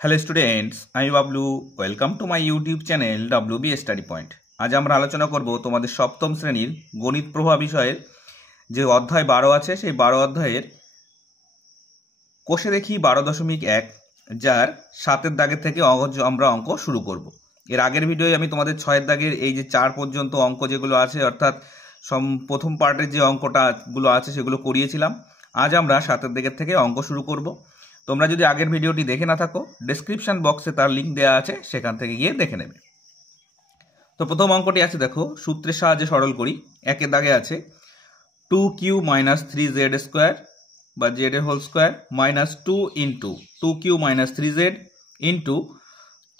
Hello students, আমি Bablu. Welcome to my YouTube channel WB study point. আজ আমরা আলোচনা করব তোমাদের সপ্তম শ্রেণীর গণিত প্রভা বিষয়ের যে অধ্যায় 12 আছে, সেই 12 অধ্যায়ের কোষে দেখি 12.1, যার 7 দাগের থেকে আমরা অঙ্ক শুরু করব। এর আগের ভিডিওয়ে আমি তোমাদের 6 দাগের এই যে 4 পর্যন্ত অঙ্ক যেগুলো আছে, অর্থাৎ প্রথম পার্টের যে অঙ্কটাগুলো আছে সেগুলো করিয়েছিলাম। আজ আমরা 7 দাগের থেকে অঙ্ক শুরু করব। তোমরা যদি আগের ভিডিওটি দেখে না থাকো, ডেসক্রিপশন বক্সে তার লিঙ্ক দেওয়া আছে, সেখান থেকে গিয়ে দেখে নেবে। তো প্রথম অঙ্কটি আছে, দেখো সূত্রের সাহায্যে সরল করি। একের দাগে আছে 2q - 3z স্কোয়ার বা z এর whole square minus 2 into 2q - 3z into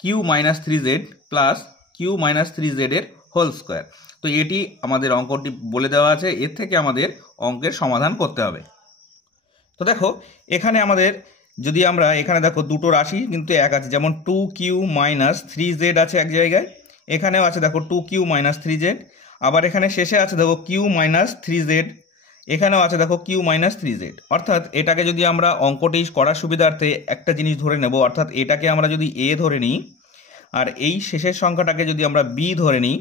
q - 3z plus q - 3z এর হোল স্কোয়ার। তো এটি আমাদের অঙ্কটি বলে দেওয়া আছে, এর থেকে আমাদের অঙ্কের সমাধান করতে হবে। তো দেখো এখানে আমাদের যদি আমরা এখানে দেখো দুটো রাশি কিন্তু এক আছে, যেমন 2q - 3z আছে এক জায়গায়, এখানেও আছে দেখো 2q - 3z, আবার এখানে শেষে আছে দেখো q - 3z, এখানেও আছে দেখো q - 3z। অর্থাৎ এটাকে যদি আমরা অঙ্কটি করার সুবিধার্থে একটা জিনিস ধরে নেব, অর্থাৎ এটাকে আমরা যদি a ধরে নিই আর এই শেষের সংখ্যাটাকে যদি আমরা b ধরে নিই,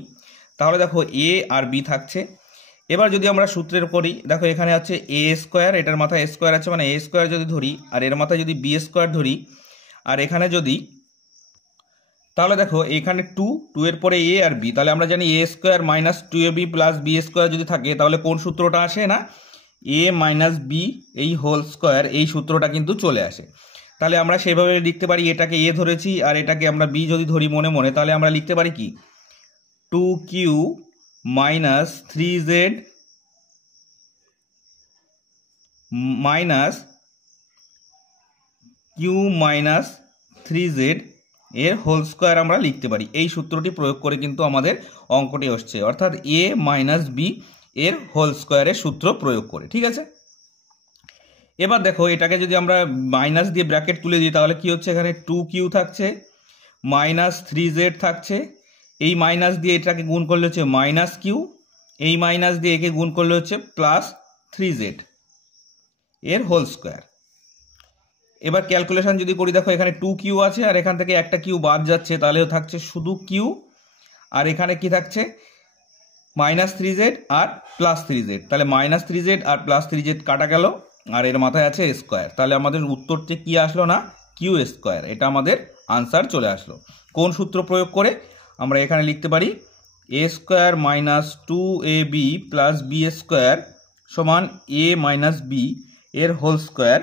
তাহলে দেখো a আর b থাকছে। এবার যদি আমরা সূত্রের করি, দেখো এখানে আছে এ স্কোয়ার, এটার মাথায় স্কোয়ার আছে, মানে এ স্কোয়ার যদি ধরি আর এর মাথায় যদি বি স্কোয়ার ধরি, আর এখানে যদি, তাহলে দেখো এখানে 2 এর পরে এ আর বি, তাহলে আমরা জানি a square minus 2ab plus B square যদি থাকে, তাহলে কোন সূত্রটা আসে না, এ মাইনাস বি এই হোল স্কোয়ার, এই সূত্রটা কিন্তু চলে আসে। তাহলে আমরা সেভাবে লিখতে পারি, এটাকে এ ধরেছি আর এটাকে আমরা বি যদি ধরি মনে মনে, তাহলে আমরা লিখতে পারি কি 2q - 3z minus q - 3z এর হোল স্কোয়ার আমরা লিখতে পারি। এই সূত্রটি প্রয়োগ করে কিন্তু আমাদের অঙ্কটি আসছে, অর্থাৎ a মাইনাস বি এর হোল স্কোয়ারের সূত্র প্রয়োগ করে। ঠিক আছে, এবার দেখো এটাকে যদি আমরা মাইনাস দিয়ে ব্র্যাকেট তুলে দিই, তাহলে কি হচ্ছে, এখানে 2q থাকছে মাইনাস 3z থাকছে, এই মাইনাস দিয়ে এটাকে গুণ করলে হচ্ছে মাইনাস q, এই মাইনাস দিয়ে একে গুণ করলে হচ্ছে প্লাস 3z এর হোল স্কোয়ার। এবার ক্যালকুলেশন যদি করি, দেখো এখানে 2q আছে আর এখান থেকে একটা q বাদ যাচ্ছে, তাহলে থাকছে শুধু q, আর এখানে কি থাকছে মাইনাস 3z আর প্লাস 3z, তাহলে মাইনাস 3z আর প্লাস 3z কাটা গেল আর এর মাথায় আছে স্কোয়ার, তাহলে আমাদের উত্তরটি কি আসলো না, q স্কোয়ার। এটা আমাদের আনসার চলে আসলো। কোন সূত্র প্রয়োগ করে? আমরা এখানে লিখতে পারি a square minus 2ab plus B square সমান a মাইনাস বি এর হোল স্কোয়ার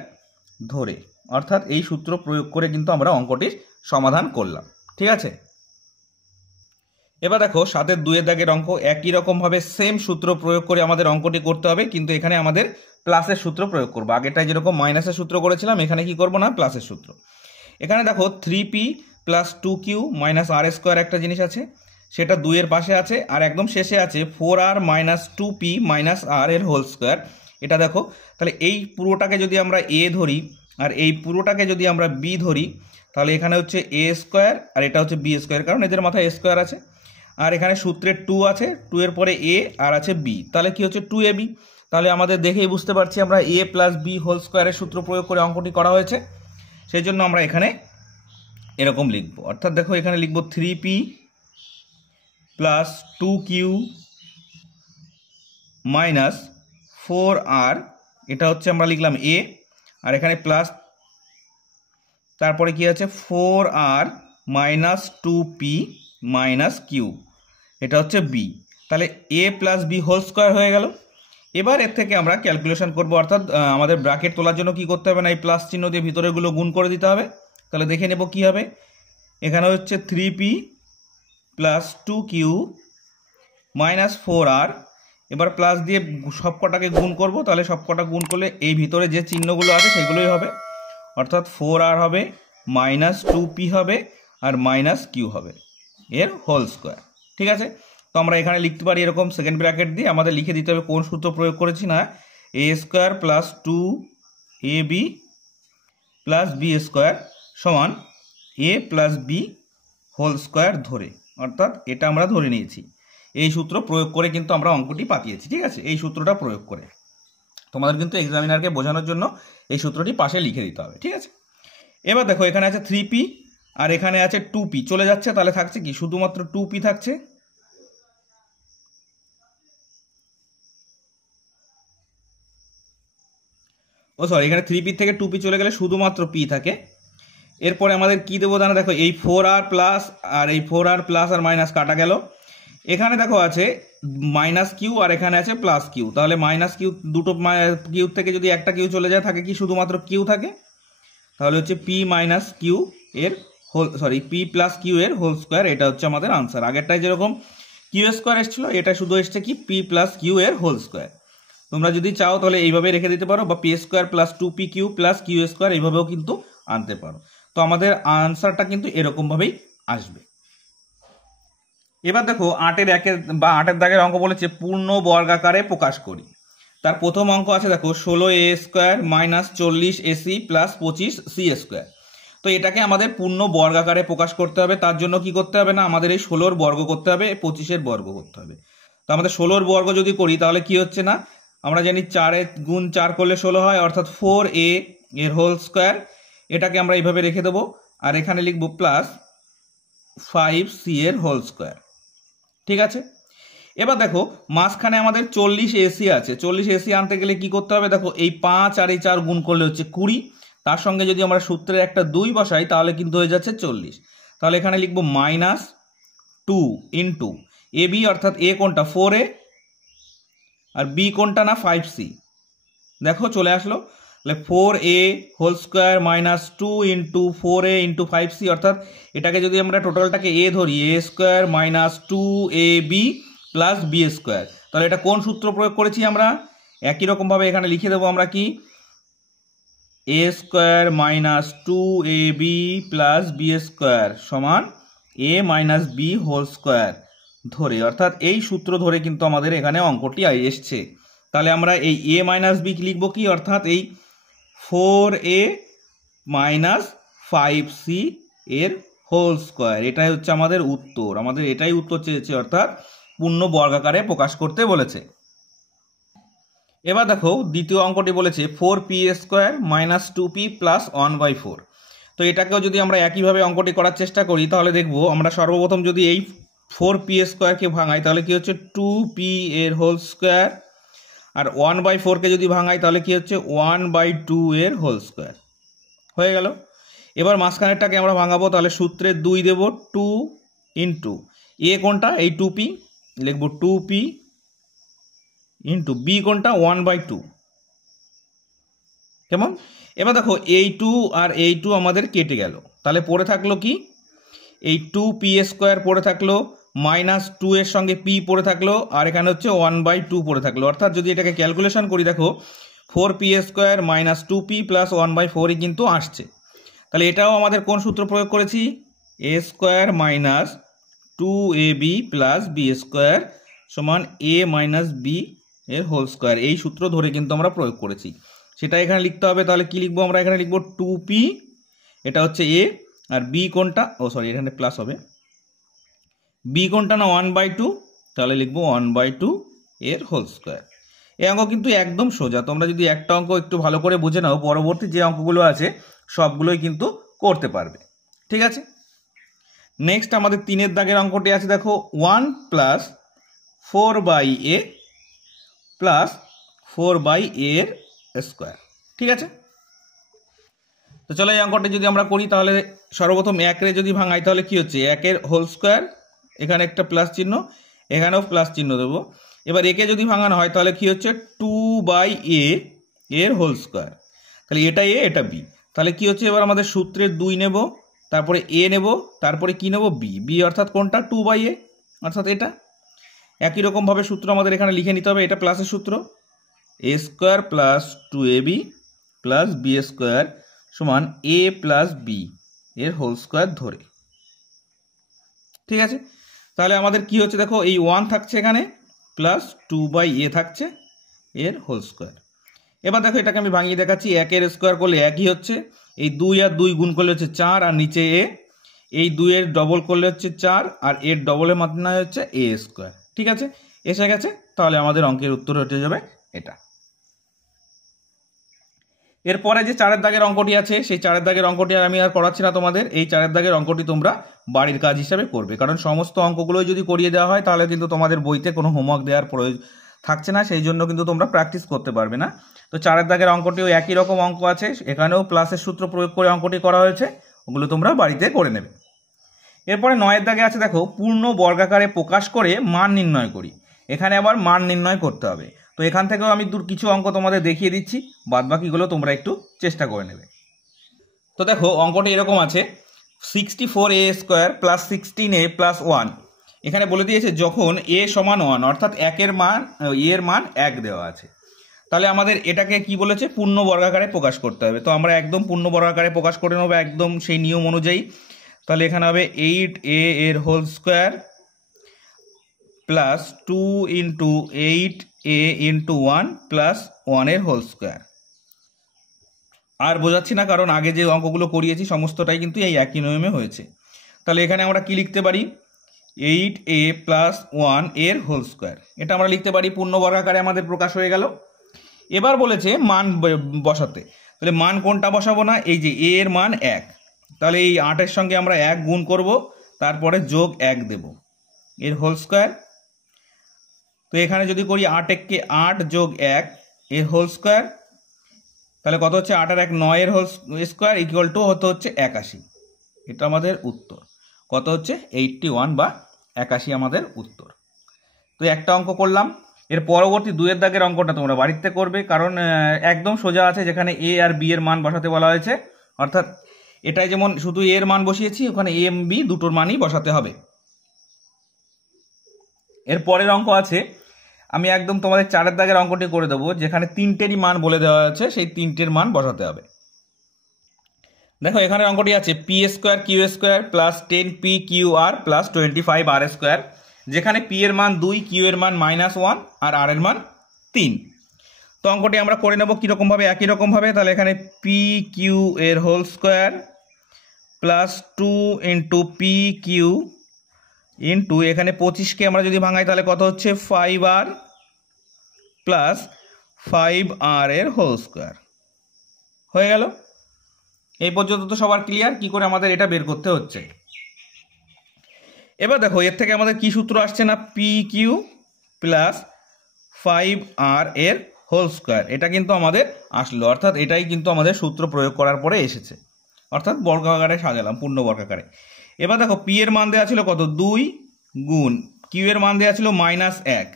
ধরে, অর্থাৎ এই সূত্র প্রয়োগ করে কিন্তু আমরা অঙ্কটির সমাধান করলাম। ঠিক আছে, এবার দেখো 7 2 দাগের অঙ্ক, একই রকম ভাবে সেম সূত্র প্রয়োগ করে আমাদের অঙ্কটি করতে হবে, কিন্তু এখানে আমাদের প্লাসের সূত্র প্রয়োগ করবো। আগেরটাই যেরকম মাইনাসের সূত্র করেছিলাম, এখানে কি করবো না, প্লাসের সূত্র। এখানে দেখো 3p প্লাস 2q মাইনাস আর স্কোয়ার একটা জিনিস আছে, সেটা 2 এর পাশে আছে, আর একদম শেষে আছে 4r মাইনাস 2p মাইনাস আর এর হোল স্কোয়ার। এটা দেখো, তাহলে এই পুরোটাকে যদি আমরা a ধরি আর এই পুরোটাকে যদি আমরা b ধরি, তাহলে এখানে হচ্ছে a স্কোয়ার আর এটা হচ্ছে b স্কোয়ার, কারণ এদের মাথায় স্কোয়ার আছে। আর এখানে সূত্রে 2 আছে, 2 এর পরে a আর আছে b, তাহলে কি হচ্ছে 2ab। তাহলে আমাদের দেখেই বুঝতে পারছি আমরা a প্লাস বি হোল স্কোয়ারের সূত্র প্রয়োগ করে অঙ্কটি করা হয়েছে। সেই জন্য আমরা এখানে এরকম লিখবো, অর্থাৎ দেখো এখানে লিখবো 3p plus 2q minus 4r, এটা হচ্ছে আমরা লিখলাম a, আর এখানে প্লাস, তারপরে কি আছে 4r minus 2p minus q, এটা হচ্ছে b, তাহলে a plus B whole square হয়ে গেল। এবার এর থেকে আমরা ক্যালকুলেশন করব, অর্থাৎ আমাদের ব্র্যাকেট তোলার জন্য কি করতে হবে না, এই প্লাস চিহ্ন দিয়ে ভিতরেগুলো গুণ করে দিতে হবে। তাহলে দেখে নেব কি হবে, এখানে হচ্ছে 3p plus 2q minus 4r, এবার প্লাস দিয়ে সবকটাকে গুণ করব, তাহলে সবকটা গুণ করলে এই ভিতরে যে চিহ্নগুলো আছে সেগুলোই হবে, অর্থাৎ 4r হবে মাইনাস 2p হবে আর মাইনাস q হবে এর হোল স্কোয়ার। ঠিক আছে, তো আমরা এখানে লিখতে পারি এরকম সেকেন্ড ব্র্যাকেট দিয়ে, আমাদের লিখে দিতে হবে কোন সূত্র প্রয়োগ করেছি না, a square plus 2ab plus B square সমান a plus B whole square ধরে, অর্থাৎ এটা আমরা ধরে নিয়েছি। এই সূত্র প্রয়োগ করে কিন্তু আমরা অঙ্কটি পাঠিয়েছি। ঠিক আছে, এই সূত্রটা প্রয়োগ করে তোমাদের কিন্তু এক্সামিনারকে বোঝানোর জন্য এই সূত্রটি পাশে লিখে দিতে হবে। ঠিক আছে, এবার দেখো এখানে আছে 3p আর এখানে আছে 2p, চলে যাচ্ছে, তাহলে থাকছে কি শুধুমাত্র 2p থাকছে। ও সরি, এখানে 3p থেকে 2p চলে গেলে শুধুমাত্র p থাকে। এরপরে আমাদের কি দেবো জানা, দেখো এই 4r প্লাস আর এই 4r প্লাস আর মাইনাস কাটা গেল। এখানে দেখো আছে মাইনাস কিউ আর এখানে আছে প্লাস কিউ, তাহলে মাইনাস কিউ দুটো কিউ থেকে যদি একটা কিউ চলে যায় থাকে কি শুধুমাত্র কিউ থাকে, তাহলে হচ্ছে পি মাইনাস কিউ এর পি প্লাস কিউ এর হোল স্কোয়ার। এটা হচ্ছে আমাদের আনসার। আগেরটায় যেরকম কিউ স্কোয়ার এসেছিল, এটা শুধু এসছে কি পি প্লাস কিউ এর হোল স্কোয়ার। তোমরা যদি চাও তাহলে এইভাবে রেখে দিতে পারো, বা P square plus 2p Q plus Q square এইভাবেও কিন্তু আনতে পারো। তো আমাদের আনসারটা কিন্তু এরকম ভাবেই আসবে। এবার দেখো 8-এর 8-এর দাগের অঙ্ক বলেছে পূর্ণ বর্গাকারে প্রকাশ করি। তার প্রথম অঙ্ক আছে দেখো 16a square minus 40ac plus 25c square. তো এটাকে আমাদের পূর্ণ বর্গাকারে প্রকাশ করতে হবে। তার জন্য কি করতে হবে না, আমাদের এই 16-র বর্গ করতে হবে, 25-এর বর্গ করতে হবে। তো আমাদের 16-র বর্গ যদি করি তাহলে কি হচ্ছে না, আমরা জানি 4 গুণ 4 করলে 16 হয়, অর্থাৎ 4a এর হোল স্কোয়ার। এটাকে আমরা এইভাবে রেখে দেবো, আর এখানে লিখবো প্লাস 5c এর হোল স্কোয়ার। ঠিক আছে। এবার দেখো মাঝখানে আমাদের 40ac আছে, 40ac আনতে গেলে কি করতে হবে, দেখো এই 5 আর এই 4 গুণ করলে হচ্ছে 20, তার সঙ্গে যদি আমরা সূত্রে একটা 2 বসাই তাহলে কিন্তু হয়ে যাচ্ছে 40। তাহলে এখানে লিখবো মাইনাস 2 ইন্টু এ বি, অর্থাৎ এ কোনটা 4a আর বি কোনটা না 5c। দেখো চলে আসলো, তাহলে 4a whole square minus 2 into 4a into 5c, অর্থাৎ এটাকে যদি আমরা টোটালটাকে এ ধরি, a square minus 2ab plus B square. তাহলে এটা কোন সূত্র প্রয়োগ করেছি আমরা, একই রকমভাবে এখানে লিখে দেবো আমরা কি, a square minus 2ab plus B square সমান a minus b whole square ধরে, অর্থাৎ এই সূত্র ধরে কিন্তু আমাদের এখানে অঙ্কটি এসছে। তাহলে আমরা এই এ মাইনাস বি লিখবো কি, অর্থাৎ এই 4a মাইনাস 5c এর হোল স্কোয়ার। এটাই হচ্ছে আমাদের উত্তর, আমাদের এটাই উত্তর চেয়েছে, অর্থাৎ পূর্ণ বর্গাকারে প্রকাশ করতে বলেছে। এবার দেখো দ্বিতীয় অঙ্কটি বলেছে 4p square minus 2p plus 1/4। তো এটাকেও যদি আমরা একইভাবে অঙ্কটি করার চেষ্টা করি তাহলে দেখবো আমরা সর্বপ্রথম যদি এই 4p স্কোয়ারকে ভাঙাই তাহলে কি হচ্ছে 2p এর হোল স্কোয়ার, আর 1/4কে যদি ভাঙাই তাহলে কি হচ্ছে 1/2 এর হোল স্কোয়ার হয়ে গেল। এবার মাঝখানেরটাকে আমরা ভাঙাবো, তাহলে সূত্রে 2 দেব, 2 ইন্টু এ কোনটা এই 2p, লিখবো 2p ইন্টু বি কোনটা 1/2। কেমন? এবার দেখো এই 2 আর এই 2 আমাদের কেটে গেল, তাহলে পড়ে থাকলো কি, এই 2p স্কোয়ার পড়ে থাকলো, মাইনাস 2 এর সঙ্গে p পড়ে থাকলো, আর এখানে হচ্ছে 1/2 পড়ে থাকলো। অর্থাৎ যদি এটাকে ক্যালকুলেশন করি দেখো 4p square minus 2p plus 1/4 কিন্তু আসছে। তাহলে এটাও আমাদের কোন সূত্র প্রয়োগ করেছি, a square minus 2ab plus B square সমান এ মাইনাস বি এর হোল স্কোয়ার, এই সূত্র ধরে কিন্তু আমরা প্রয়োগ করেছি। সেটা এখানে লিখতে হবে, তাহলে কি লিখবো আমরা, এখানে লিখবো 2p, এটা হচ্ছে এ, আর বি কোনটা, এখানে প্লাস হবে, বি কোনটা না 1/2, তাহলে লিখবো 1/2 এর হোল স্কোয়ার। এই অঙ্ক কিন্তু একদম সোজা, তোমরা যদি একটা অঙ্ক একটু ভালো করে বুঝে নাও পরবর্তী যে অঙ্কগুলো আছে সবগুলোই কিন্তু করতে পারবে। ঠিক আছে। নেক্সট আমাদের 3-এর দাগের অঙ্কটি আছে দেখো 1 প্লাস 4/a প্লাস 4/a এর স্কোয়ার। ঠিক আছে। তো চলো এই অঙ্কটি যদি আমরা করি তাহলে সর্বপ্রথম 1 যদি ভাঙাই তাহলে কি হচ্ছে 1 এর হোল স্কোয়ার, এখানে একটা প্লাস চিহ্ন, এখানেও প্লাস চিহ্ন দেবো। এবার একে যদি ভাঙানো হয় তাহলে কি হচ্ছে 2/a এর হোল স্কোয়ার, তাহলে এটা এ এটা বি, তাহলে কি হচ্ছে এবার আমাদের সূত্রের 2 নেব, তারপরে এ নেব, তারপরে কি নেব বি, বি অর্থাৎ কোনটা 2/a অর্থাৎ এটা। একই রকমভাবে সূত্র আমাদের এখানে লিখে নিতে হবে, এটা প্লাসের সূত্র, a square plus 2ab plus B square সমান এ প্লাস বি এর হোল স্কোয়ার ধরে। ঠিক আছে। তাহলে আমাদের কি হচ্ছে দেখো এই 1 থাকছে এখানে প্লাস 2/a থাকছে এর হোল স্কোয়ার। এবার দেখো এটাকে আমি ভাঙিয়ে দেখাচ্ছি, 1 এর স্কোয়ার করলে একই হচ্ছে, এই 2 আর 2 গুণ করলে হচ্ছে 4, আর নিচে এ, এই 2 এর ডবল করলে হচ্ছে 4, আর এর ডবলের মানে হচ্ছে এ স্কোয়ার। ঠিক আছে, এসে গেছে, তাহলে আমাদের অঙ্কের উত্তর হতে যাবে এটা। এরপরে যে 4 দাগের অঙ্কটি আছে সেই 4 দাগের অঙ্কটি আমি আর করাচ্ছি না তোমাদের। এই 4 দাগের অঙ্কটি তোমরা বাড়ির কাজ হিসাবে করবে, কারণ সমস্ত অঙ্কগুলোই যদি করিয়ে দেওয়া হয় তাহলে কিন্তু তোমাদের বইতে কোনো হোমওয়ার্ক দেওয়ার প্রয়োজন থাকছে না, সেই জন্য কিন্তু তোমরা প্র্যাকটিস করতে পারবে না। তো 4 দাগের অঙ্কটিও একই রকম অঙ্ক আছে, এখানেও প্লাসের সূত্র প্রয়োগ করে অঙ্কটি করা হয়েছে, ওগুলো তোমরা বাড়িতে করে নেবে। এরপরে 9 দাগে আছে দেখো, পূর্ণ বর্গাকারে প্রকাশ করে মান নির্ণয় করি। এখানে আবার মান নির্ণয় করতে হবে। তো এখান থেকেও আমি কিছু অঙ্ক তোমাদের দেখিয়ে দিচ্ছি, বাদবাকিগুলো তোমরা একটু চেষ্টা করে নেবে। তো দেখো অঙ্কটি এরকম আছে, 64a² + 16a + 1। এখানে বলে দিয়েছে যখন a সমান 1 অর্থাৎ এর মান 1 দেওয়া আছে, তাহলে আমাদের এটাকে কি বলেছে, পূর্ণ বর্গাকারে প্রকাশ করতে হবে। তো আমরা একদম পূর্ণ বর্গাকারে প্রকাশ করে নেবো একদম সেই নিয়ম অনুযায়ী। তাহলে এখানে হবে 8a² + 2 × 8a × 1 + 1² আর বোঝাচ্ছি না, কারণ আগে যে অঙ্কগুলো করিয়েছি সমস্তটাই কিন্তু এই একই নিয়মে হয়েছে। তাহলে এখানে আমরা কি লিখতে পারি, 8a + 1² এটা আমরা লিখতে পারি, পূর্ণ বর্গাকারে আমাদের প্রকাশ হয়ে গেল। এবার বলেছে মান বসাতে, তাহলে মান কোনটা বসাবো না, এই যে a এর মান 1, তাহলে এই 8-এর সঙ্গে আমরা 1 গুণ করব, তারপরে যোগ 1 দেব এর হোল²। তো এখানে যদি করি 8 × 8 + 1 এর হোল², তাহলে কত হচ্ছে, 8 আর 1 9 এর হোল² = হতে হচ্ছে 81। এটা আমাদের উত্তর। কত হচ্ছে 81 বা 81 আমাদের উত্তর। তো একটা অঙ্ক করলাম। এর পরবর্তী 2 দাগের অঙ্কটা তোমরা বাড়িতে করবে, কারণ একদম সোজা আছে, যেখানে a আর b এর মান বসাতে বলা হয়েছে। অর্থাৎ এটাই যেমন শুধু a এর মান বসিয়েছি, ওখানে a এবং b দুটোর মানই বসাতে হবে। এর পরের অঙ্ক আছে, আমি একদম তোমাদের 4 দাগের অঙ্কটি করে দেবো, যেখানে 3টেরই মান বলে দেওয়া আছে, সেই 3টের মান বসাতে হবে। দেখো এখানে অঙ্কটি আছে p² q² + 10pqr + 25r², যেখানে p এর মান 2, q এর মান -1 আর r এর মান 3। তো অঙ্কটি আমরা করে নেব কীরকমভাবে, একই রকমভাবে। তাহলে এখানে pq এর হোল² + 2 × pq ইন্টু এখানে 25কে আমরা যদি ভাঙাই তাহলে কত হচ্ছে 5r + 5r এর হোল² হয়ে গেল। এই পর্যন্ত তো সবার ক্লিয়ার কি করে আমাদের এটা বের করতে হচ্ছে। এবার দেখো এর থেকে আমাদের কি সূত্র আসছে না, pq + 5r এর হোল², এটা কিন্তু আমাদের আসলো, অর্থাৎ এটাই কিন্তু আমাদের সূত্র প্রয়োগ করার পরে এসেছে, অর্থাৎ বর্গাকারে সাজালাম, পূর্ণ বর্গাকারে। এবার দেখো p এর মান দেওয়া ছিল কত, 2 গুণ q এর মান দেওয়া ছিল -1,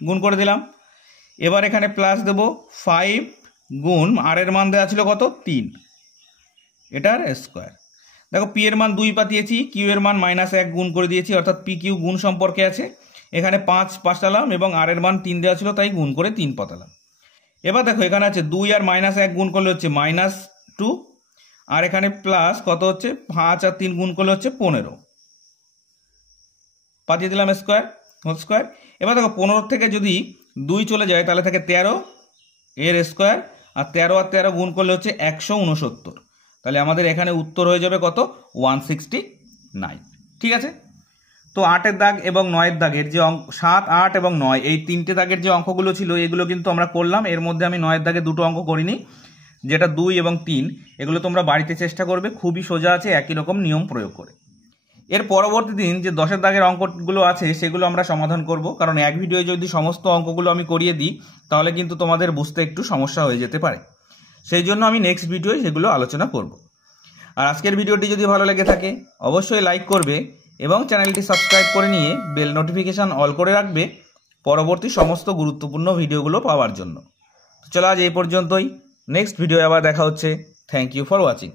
গুণ করে দিলাম। এবার এখানে প্লাস দেব 5 গুণ r এর মান দেওয়া ছিল কত, 3, এটার স্কোয়ার। দেখো p এর মান 2 পাঠিয়েছি, q এর মান -1 গুণ করে দিয়েছি, অর্থাৎ pq গুণ সম্পর্কে আছে। এখানে 5 পাঠালাম এবং r এর মান 3 দেওয়া ছিল, তাই গুণ করে 3 পাঠালাম। এবার দেখো এখানে আছে 2 আর -1 গুণ করলে হচ্ছে -2, আর এখানে প্লাস কত হচ্ছে 5 আর 3 গুণ করলে হচ্ছে 15, পাঠিয়ে দিলাম হোল²। এবার দেখো 15 থেকে যদি 2 চলে যায় তাহলে থাকে 13 এর স্কোয়ার, আর 13 আর 13 গুণ করলে হচ্ছে 169। তাহলে আমাদের এখানে উত্তর হয়ে যাবে কত, 169। ঠিক আছে। তো 8 দাগ এবং 9 দাগের যে 7, 8 এবং 9 এই 3টে দাগের যে অঙ্কগুলো ছিল এগুলো কিন্তু আমরা করলাম। এর মধ্যে আমি 9 দাগে 2টো অঙ্ক করিনি, যেটা 2 এবং 3, এগুলো তোমরা বাড়িতে চেষ্টা করবে, খুবই সোজা আছে, একই রকম নিয়ম প্রয়োগ করে। এর পরবর্তী দিন যে 10 দাগের অঙ্কগুলো আছে সেগুলো আমরা সমাধান করব, কারণ এক ভিডিওয়ে যদি সমস্ত অঙ্কগুলো আমি করিয়ে দিই তাহলে কিন্তু তোমাদের বুঝতে একটু সমস্যা হয়ে যেতে পারে, সেই জন্য আমি নেক্সট ভিডিওয়ে সেগুলো আলোচনা করব। আর আজকের ভিডিওটি যদি ভালো লেগে থাকে অবশ্যই লাইক করবে এবং চ্যানেলটি সাবস্ক্রাইব করে নিয়ে বেল নোটিফিকেশান অল করে রাখবে পরবর্তী সমস্ত গুরুত্বপূর্ণ ভিডিওগুলো পাওয়ার জন্য। চলো আজ এই পর্যন্তই, নেক্সট ভিডিও আবার দেখা হচ্ছে। Thank you for watching.